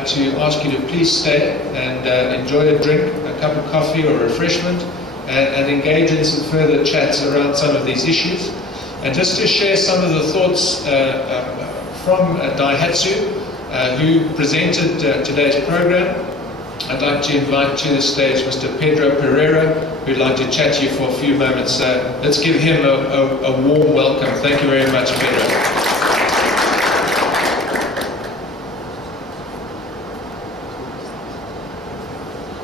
like to ask you to please stay and enjoy a drink, a cup of coffee or refreshment, and engage in some further chats around some of these issues. And just to share some of the thoughts from Diahatsu, who presented today's program, I'd like to invite to the stage Mr. Pedro Pereira, who'd like to chat to you for a few moments. Let's give him a warm welcome. Thank you very much, Pedro.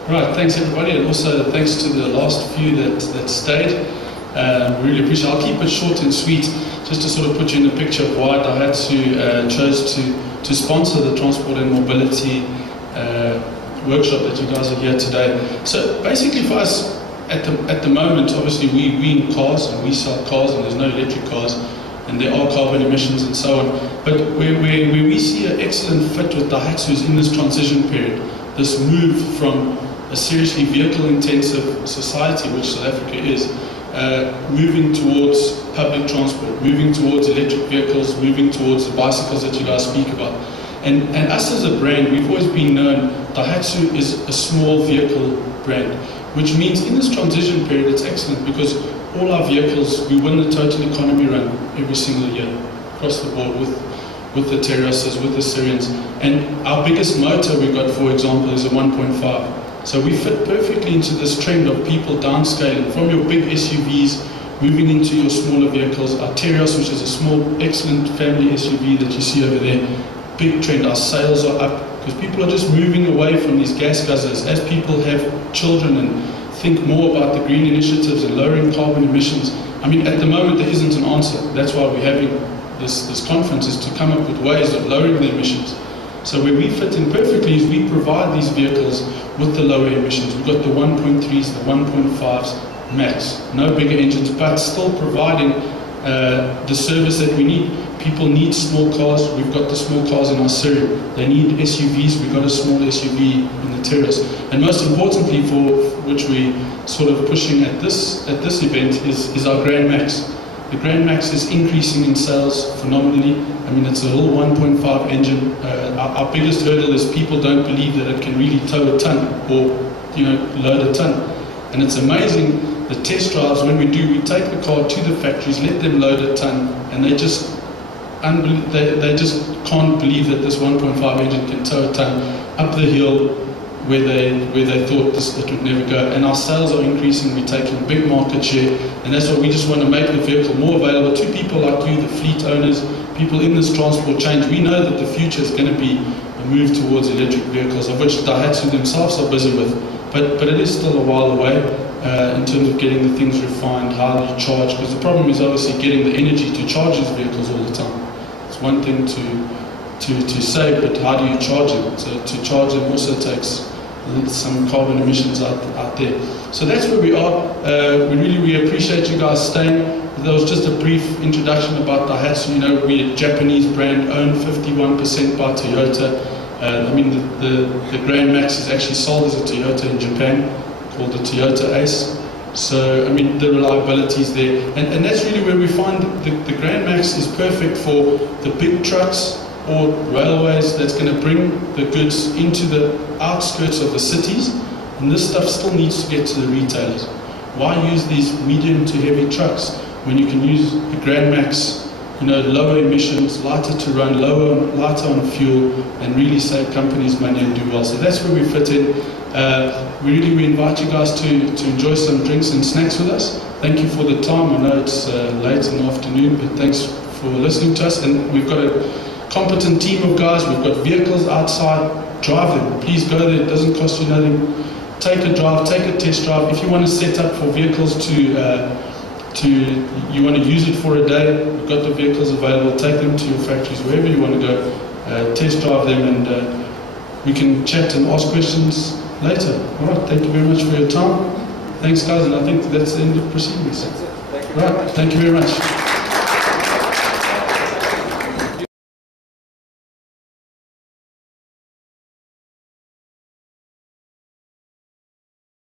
Right, thanks everybody, and also thanks to the last few that stayed. Really appreciate it. I'll keep it short and sweet, just to sort of put you in the picture of why Diahatsu chose to sponsor the transport and mobility workshop that you guys are here today. So basically for us, at the moment, obviously we in cars, and we sell cars, and there's no electric cars, and there are carbon emissions and so on. But where we see an excellent fit with Diahatsu is in this transition period, this move from a seriously vehicle-intensive society, which South Africa is, moving towards public transport, moving towards electric vehicles, moving towards the bicycles that you guys speak about. And us as a brand, we've always been known, Diahatsu is a small vehicle brand, which means in this transition period it's excellent because all our vehicles, we win the total economy run every single year, across the board with the Terrasses, with the Syrians. And our biggest motor we got, for example, is a 1.5. So we fit perfectly into this trend of people downscaling from your big SUVs, moving into your smaller vehicles. Our Terras, which is a small, excellent family SUV that you see over there, big trend. Our sales are up because people are just moving away from these gas guzzlers as people have children and think more about the green initiatives and lowering carbon emissions. I mean, at the moment there isn't an answer. That's why we're having this conference, is to come up with ways of lowering the emissions. So where we fit in perfectly is we provide these vehicles with the lower emissions. We've got the 1.3s, the 1.5s max, no bigger engines, but still providing the service that we need. People need small cars. We've got the small cars in our series. They need SUVs. We've got a small SUV in the Terrace. And most importantly, for which we sort of pushing at this event, is our Grand Max. The Grand Max is increasing in sales phenomenally. I mean, it's a little 1.5 engine. Our biggest hurdle is people don't believe that it can really tow a ton or, load a ton. And it's amazing, the test drives, when we do, we take the car to the factories, let them load a ton, and they just can't believe that this 1.5 engine can tow a ton up the hill where they thought it would never go. And our sales are increasing, we're taking big market share, and that's why we just want to make the vehicle more available to people like you, the fleet owners, people in this transport change. We know that the future is going to be a move towards electric vehicles, of which Diahatsu themselves are busy with, but it is still a while away in terms of getting the things refined, how you charge, because the problem is obviously getting the energy to charge these vehicles all the time. It's one thing to save, but how do you charge them? So to charge them also takes some carbon emissions out there. So that's where we are. We appreciate you guys staying. That was just a brief introduction about Diahatsu. We're a Japanese brand, owned 51% by Toyota. I mean, the Grand Max is actually sold as a Toyota in Japan, called the Toyota Ace. So, I mean, the reliability is there. And that's really where we find the Grand Max is perfect for the big trucks or railways that's going to bring the goods into the outskirts of the cities. And this stuff still needs to get to the retailers. Why use these medium to heavy trucks when you can use the Grand Max, lower emissions, lighter to run, lighter on fuel, and really save companies money and do well. So that's where we fit in. We invite you guys to enjoy some drinks and snacks with us. Thank you for the time. I know it's late in the afternoon, but thanks for listening to us. And we've got a competent team of guys. We've got vehicles outside. Drive them. Please go there. It doesn't cost you nothing. Take a drive. Take a test drive. If you want to set up for vehicles you want to use it for a day, we've got the vehicles available. Take them to your factories, wherever you want to go. Test drive them, and we can chat and ask questions later. All right, thank you very much for your time. Thanks, guys, and I think that's the end of proceedings. That's it. Thank you very much. Thank you very much.